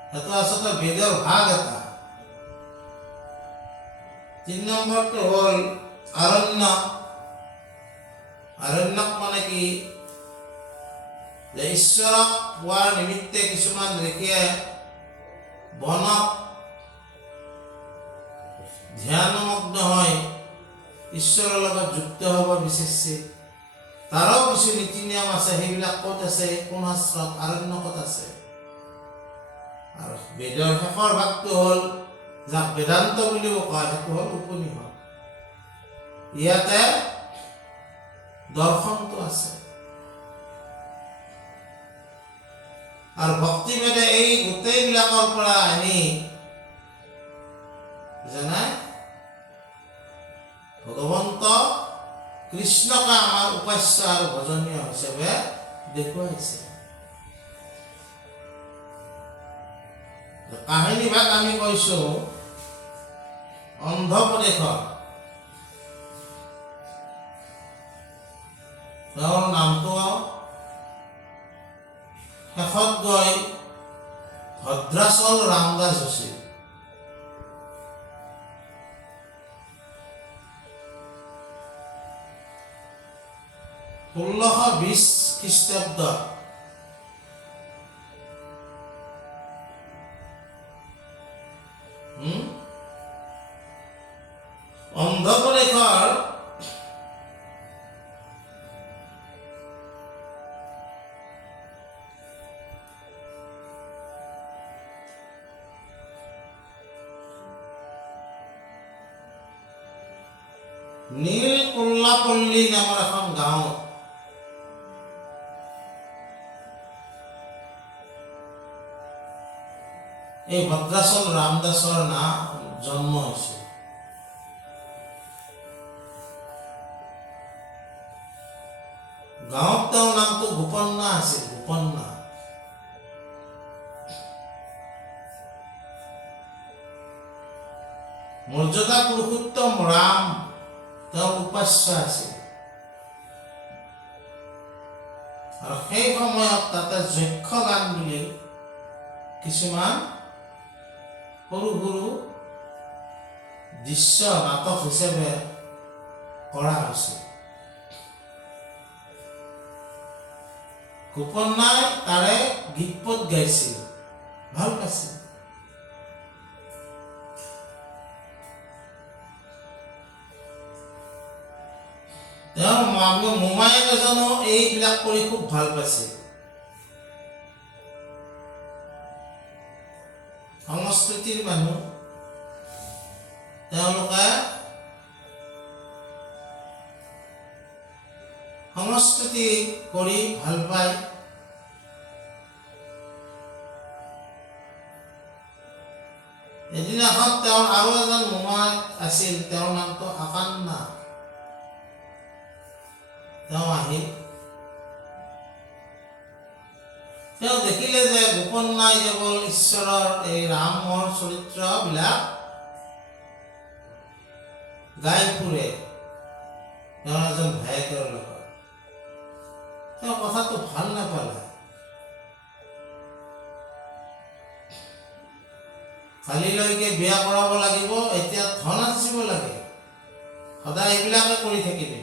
সেইটো আচলতে বেদৰ ভাগ এটা। ৩ নম্বৰটো হ'ল আৰণ্যক। আৰণ্যক মানে কি, যে ঈশ্বৰক পোৱাৰ নিমিত্তে কিছুমান ঋষিয়ে বনত ধ্যানমগ্ন হয় ঈশ্বৰৰ লগত যুক্ত হ'ব বিচাৰিছে। তাৰো কিছু নীতি নিয়ম আছে, সেইবিলাক ক'ত আছে? কোন শাস্ত্ৰত? আৰণ্যকত আছে। আৰু বেদৰ শেষৰ ভাগটো হ'ল, যাক বেদান্ত বুলিও কয়, সেইটো হ'ল উপনিষদ। ইয়াতে দৰ্শনটো আছে। আৰু ভক্তিভেদে এই গোটেইবিলাকৰ পৰা আনি যেনে ভগৱন্ত কৃষ্ণকে আমাৰ উপাস্য আৰু ভজনীয় হিচাপে দেখুৱাইছে। কাহিনী ভাগ আমি কৈছো অন্ধ্ৰপ্ৰদেশৰ, তেওঁৰ নামটো শেষত গৈ ভদ্ৰাচল ৰামদাস হৈছিল। (1620 খ্ৰীষ্টাব্দ) অন্ধ্ৰপ্ৰদেশৰ নীলকোল্লাপল্লী নামৰ এখন গাঁও এই ভদ্ৰাচল ৰামদাসৰ জন্ম হৈছিল। গাঁৱত তেওঁৰ নামটো গোপন্না আছিল, গোপন্না। মৰ্যাদা পুৰুষোত্তম ৰাম তেওঁৰ উপাস্য আছিল। আৰু সেই সময়ত তাতে যক্ষ গান বুলি কিছুমান সৰু সৰু দৃশ্য নাটক হিচাপে কৰা হৈছিল। গোপন্নাই তাৰে গীতপদ গাইছিল, ভাল পাইছিল। তেওঁৰ মোমায়েক এজনো এইবিলাক কৰি খুব ভাল পাইছিল। সংস্কৃতিৰ মানুহ, তেওঁলোকে সংস্কৃতি কৰি ভাল পায়। এদিনাখন তেওঁৰ আৰু এজন মোমায়েক আছিল, তেওঁৰ নামটো আকান্না। তেওঁ আহিল, তেওঁ দেখিলে যে গোপন্নাই কেৱল ঈশ্বৰৰ এই ৰামৰ চৰিত্ৰবিলাক গাই ফুৰে তেওঁৰ এজন ভায়েকৰ লগত। তেওঁ কথাটো ভাল নাপালে। কালিলৈকে বিয়া কৰাব লাগিব, এতিয়া ধন আঁচিব লাগে, সদায় এইবিলাকে কৰি থাকিবি।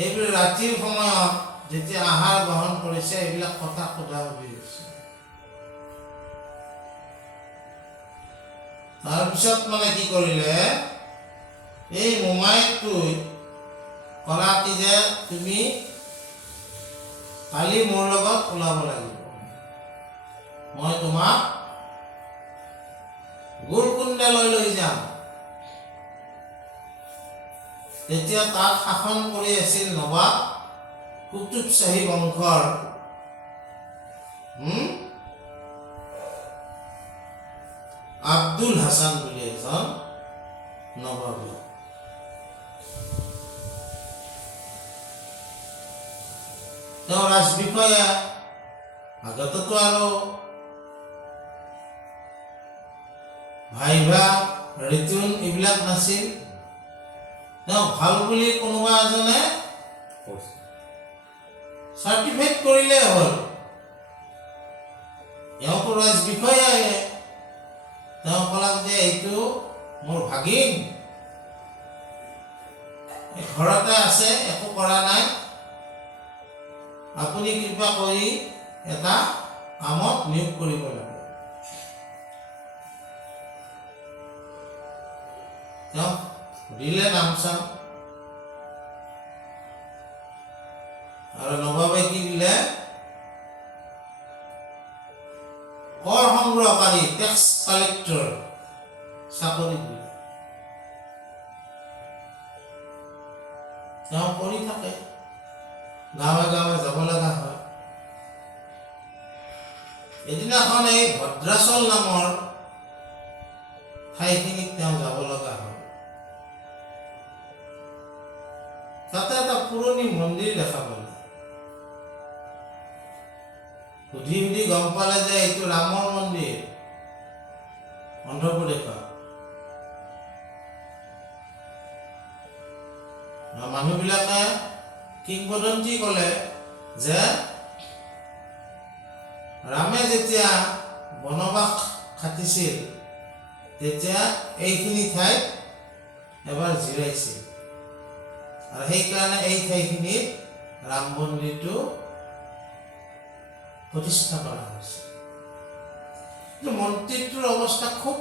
এইবোৰ ৰাতিৰ সময়ত যেতিয়া আহাৰ গ্ৰহণ কৰিছে, এইবিলাক কথা সোধা সুধি হৈছে। তাৰপিছত কি কৰিলে, এই মোমায়েকটোই ক'লা কি যে তুমি কালি মোৰ লগত ওলাব লাগিব, মই তোমাক গুৰকুণ্ডালৈ লৈ যাম। তেতিয়া তাত শাসন কৰি আছিল নবাব কুতুব শ্বাহী বংশৰ আব্দুল হাছান বুলি এজন নবাব। তেওঁ ৰাজবিষয়া, আগতেতো আৰু ভাইভা ৰিতুন এইবিলাক নাছিল। তেওঁ ভাল বুলি কোনোবা এজনে চাৰ্টিফাইড কৰিলে হ'ল। তেওঁতো ৰাজবিষয়াই। তেওঁ ক'লাক যে এইটো মোৰ ভাগিন, ঘৰতে আছে, একো কৰা নাই, আপুনি কৃপা কৰি এটা কামত নিয়োগ কৰিব লাগে। তেওঁ সুধিলে নামচাম, আৰু নবাবে কি দিলে? কৰ সংগ্ৰহকাৰী টেক্স কালেক্টৰ চাকৰি দিলে। তেওঁ কৰি থাকে, গাঁৱে গাঁৱে যাব লগা হয়। এদিনাখন এই ভদ্ৰাচল নামৰ ঠাইখিনিত তেওঁ যাব লগা হয়। তাতে এটা পুৰণি মন্দিৰ দেখা পালে। সুধি সুধি গম পালে যে এইটো ৰামৰ মন্দিৰ, অন্ধ্ৰপ্ৰদেশত। মানুহবিলাকে কিংবদন্তি ক'লে যে ৰামে যেতিয়া বনবাস খাটিছিল তেতিয়া এইখিনি ঠাইত এবাৰ জিৰাইছিল, আৰু সেইকাৰণে এই ঠাইখিনিত ৰাম মন্দিৰটো প্ৰতিষ্ঠা কৰা হৈছে। কিন্তু মন্দিৰটোৰ অৱস্থা খুব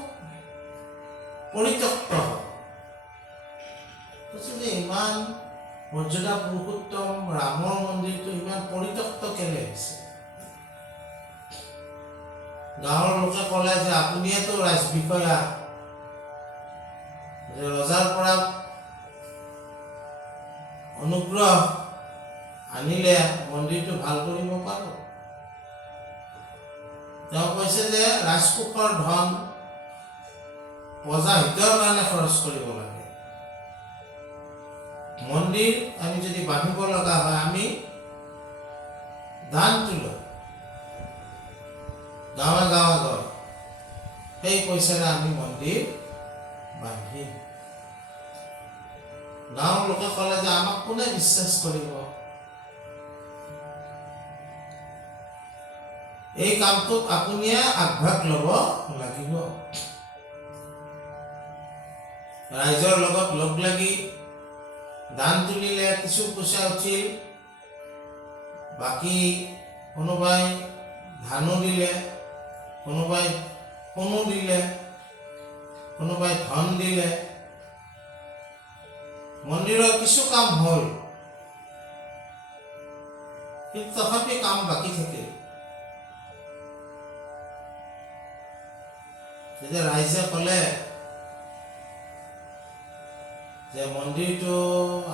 পৰিত্যক্ত হয়। ইমান মৰ্যাদা পুৰুষোত্তম ৰামৰ মন্দিৰটো ইমান পৰিত্যক্ত কেলে হৈছে? গাঁৱৰ লোকে ক'লে যে আপুনিয়েতো ৰাজবিষয়া, যে ৰজাৰ পৰা অনুগ্ৰহ আনিলে মন্দিৰটো ভাল কৰিব পাৰোঁ। তেওঁ কৈছে যে ৰাজকোষৰ ধন প্ৰজাহিতৰ কাৰণে খৰচ কৰিব লাগে। মন্দিৰ আমি যদি বান্ধিব লগা হয় আমি দান তোলো, গাঁৱে গাঁৱে গৈ সেই পইচাৰে আমি মন্দিৰ বান্ধিম। গাঁৱৰ লোকে ক'লে যে আমাক কোনে বিশ্বাস কৰিব? এই কামটোক আপুনিয়ে আগভাগ ল'ব লাগিব। ৰাইজৰ লগত লগ লাগি দান তুলিলে, কিছু পইচা উঠিল, বাকী কোনোবাই ধানো দিলে, কোনোবাই সোণো দিলে, কোনোবাই ধন দিলে। মন্দিৰৰ কিছু কাম হ'ল, কিন্তু তথাপি কাম বাকী থাকিল। তেতিয়া ৰাইজে ক'লে যে মন্দিৰটো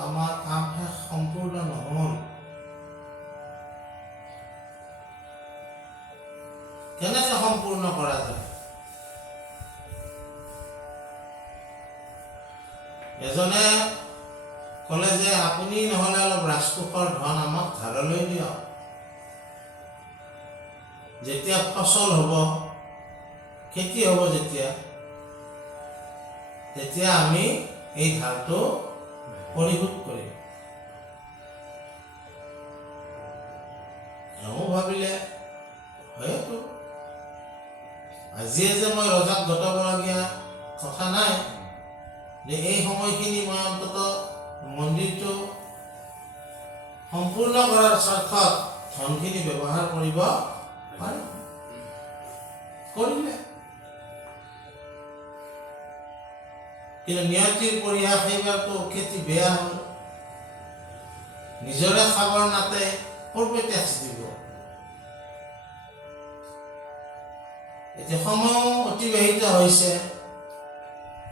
আমাৰ কাম সম্পূৰ্ণ নহ'ল, কেনেকৈ সম্পূৰ্ণ কৰা যায়? এজনে ক'লে যে আপুনি নহ'লে অলপ ৰাজকোষৰ ধন আমাক ধাৰলৈ দিয়ক, যেতিয়া ফচল হ'ব, খেতি হ'ব তেতিয়া আমি এই ধাৰটো পৰিশোধ কৰিম। এওঁ ভাবিলে হয়তো আজিয়ে যে মই ৰজাক গতাবলগীয়া কথা নাই, যে এই সময়খিনি মই অন্তত মন্দিৰটো সম্পূৰ্ণ কৰাৰ স্বাৰ্থত ধনখিনি ব্যৱহাৰ কৰিব পাৰিম। কৰিলে, কিন্তু নিয়তিৰ পৰিহাস, সেইবাৰতো খেতি বেয়া হ'ল, নিজৰে খাবৰ নাতে ক'ৰপৰা টেক্স দিব? এতিয়া সময়ো অতিবাহিত হৈছে,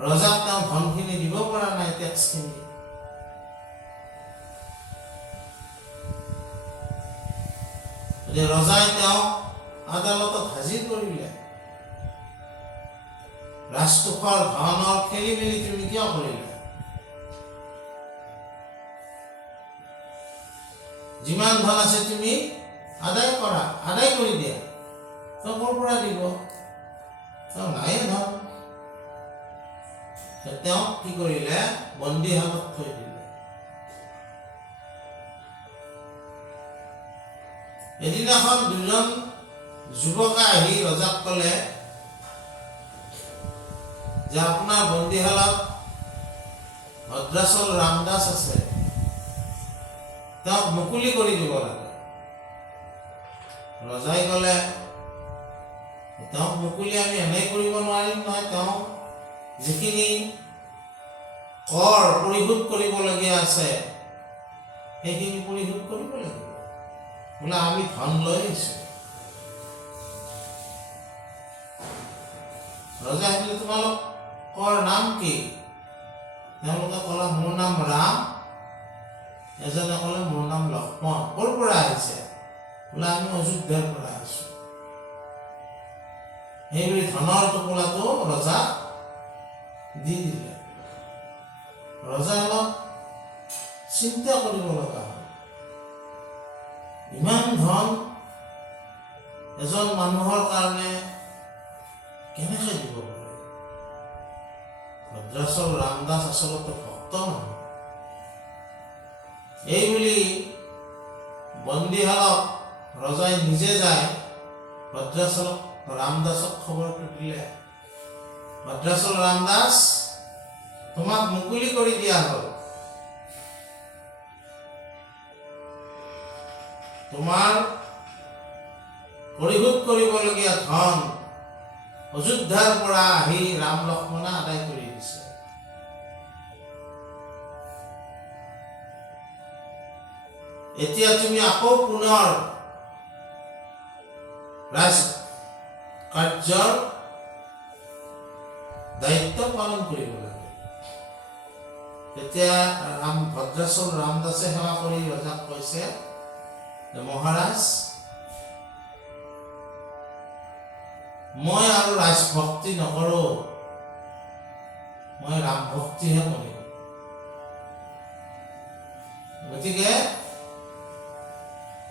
ৰজাক তেওঁ ধনখিনি দিব পৰা নাই, টেক্সখিনি। ৰজাই তেওঁক আদালতত হাজিৰ কৰিলে। ৰাজকোষৰ ধনৰ খেলি মেলি তুমি কিয় কৰিলা? যিমান ধন আছে তুমি আদায় কৰা, আদায় কৰি দিয়া। তেওঁ ক'ৰ পৰা দিব? তেওঁ নায়ে ধন। তেওঁক কি কৰিলে? বন্দীশালত থৈ দিলে। এদিনাখন দুজন যুৱকে আহি ৰজাক ক'লে যে আপোনাৰ বন্দীশালত ভদ্ৰাচল ৰামদাস আছে, তেওঁক মুকলি কৰি দিব লাগে। ৰজাই ক'লে তেওঁক মুকলি আমি এনেই কৰিব নোৱাৰিম নহয়, তেওঁ যিখিনি কৰ পৰিশোধ কৰিবলগীয়া আছে সেইখিনি পৰিশোধ কৰিব লাগিব। বোলে আমি ধন লৈ আহিছোঁ। ৰজাই সুধিলে তোমালোকৰ নাম কি? তেওঁলোকে ক'লে মোৰ নাম ৰাম। এজনে ক'লে মোৰ নাম লক্ষ্মণ। ক'ৰ পৰা আহিছে? বোলে আমি অযোধ্যাৰ পৰা আহিছোঁ। সেইবুলি ধনৰ টোপোলাটো ৰজাক দি দিলে। ৰজা অলপ চিন্তা কৰিব লগা হ'ল। ইমান ধন এজন মানুহৰ কাৰণে কেনেকৈ দিব পাৰে? ভদ্ৰাচল ৰামদাস আচলতে ভক্ত মানুহ। এইবুলি বন্দীশালক ৰজাই নিজে যায় ভদ্ৰাচল ৰামদাসক খবৰটো দিলে, ভদ্ৰাচল ৰামদাস তোমাক মুকলি কৰি দিয়া হ'ল। তোমাৰ পৰিশোধ কৰিবলগীয়া ধন অযোধ্যাৰ পৰা আহি ৰাম লক্ষ্মণে আদায় কৰি দিছে। এতিয়া তুমি আকৌ পুনৰ ৰাজ কাৰ্যৰ দায়িত্ব পালন কৰিব লাগে। তেতিয়া ভদ্ৰাচল ৰামদাসে সেৱা কৰি ৰজাক কৈছে যে মহাৰাজ, মই আৰু ৰাজভক্তি নকৰোঁ, মই ৰাম ভক্তিহে কৰিম। গতিকে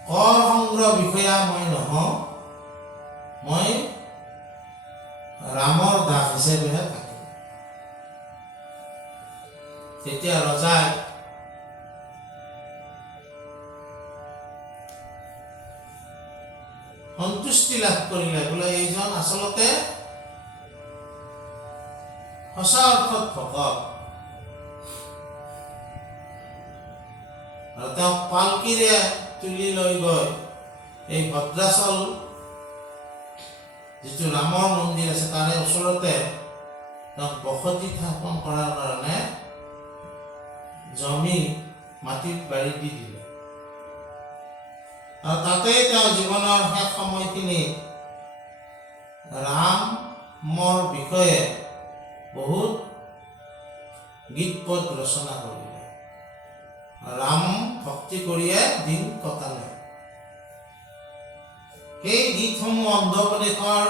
কৰ সংগ্ৰহ বিষয়া মই নহওঁ, মই ৰামৰ দাস হিচাপেহে থাকিম। তেতিয়া ৰজাই সন্তুষ্টি লাভ কৰিলে। বোলে এইজন আচলতে সঁচা অৰ্থত ভকত। আৰু তেওঁক পালকিৰে তুলি লৈ গৈ এই ভদ্ৰাচল যিটো ৰামৰ মন্দিৰ আছে তাৰে ওচৰতে তেওঁক বসতি স্থাপন কৰাৰ কাৰণে জমি মাটিত বাৰী দি দিলে। আৰু তাতেই তেওঁ জীৱনৰ শেষ সময়খিনি ৰামৰ বিষয়ে বহুত গীত পদ ৰচনা কৰিলে। ৰাম ভক্তি কৰিয়ে দিন কটালে। সেই গীতসমূহ অন্ধ্ৰপ্ৰদেশৰ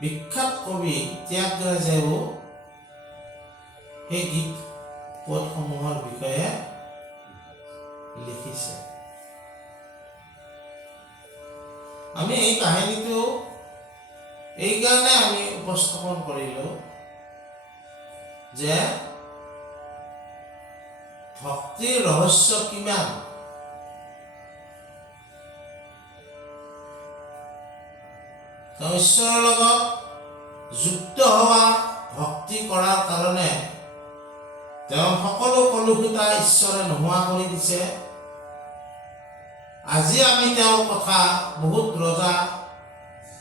বিখ্যাত কবি ত্যাগৰাজেও সেই গীত পদসমূহৰ বিষয়ে লিখিছে। আমি এই কাহিনীটো এইকাৰণে আমি উপস্থাপন কৰিলোঁ যে ভক্তিৰ ৰহস্য কিমান। ঈশ্বৰৰ লগত যুক্ত হোৱা ভক্তি কৰাৰ কাৰণে তেওঁ সকলো কলুষিতা ঈশ্বৰে নোহোৱা কৰি দিছে। আজি আমি তেওঁৰ কথা, বহুত ৰজা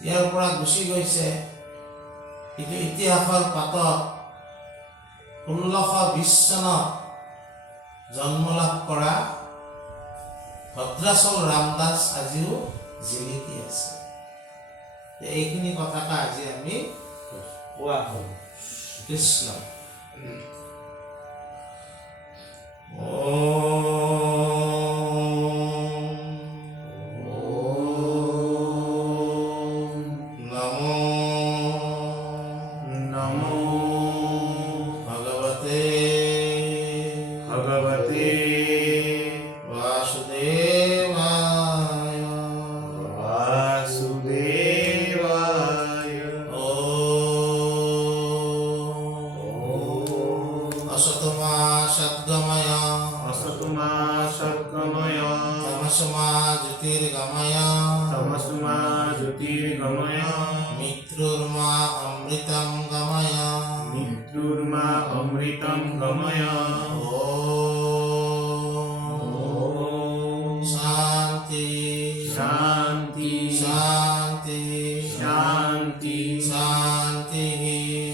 ইয়াৰ পৰা গুচি গৈছে, কিন্তু ইতিহাসৰ পাতত 1620 চনত জন্ম লাভ কৰা ভদ্ৰাচল ৰামদাস আজিও জিলিকি আছে। এইখিনি কথাকে আজি আমি কোৱা হ'ল। কৃষ্ণ अमृतं गमय। शांति शांति। शान्तिः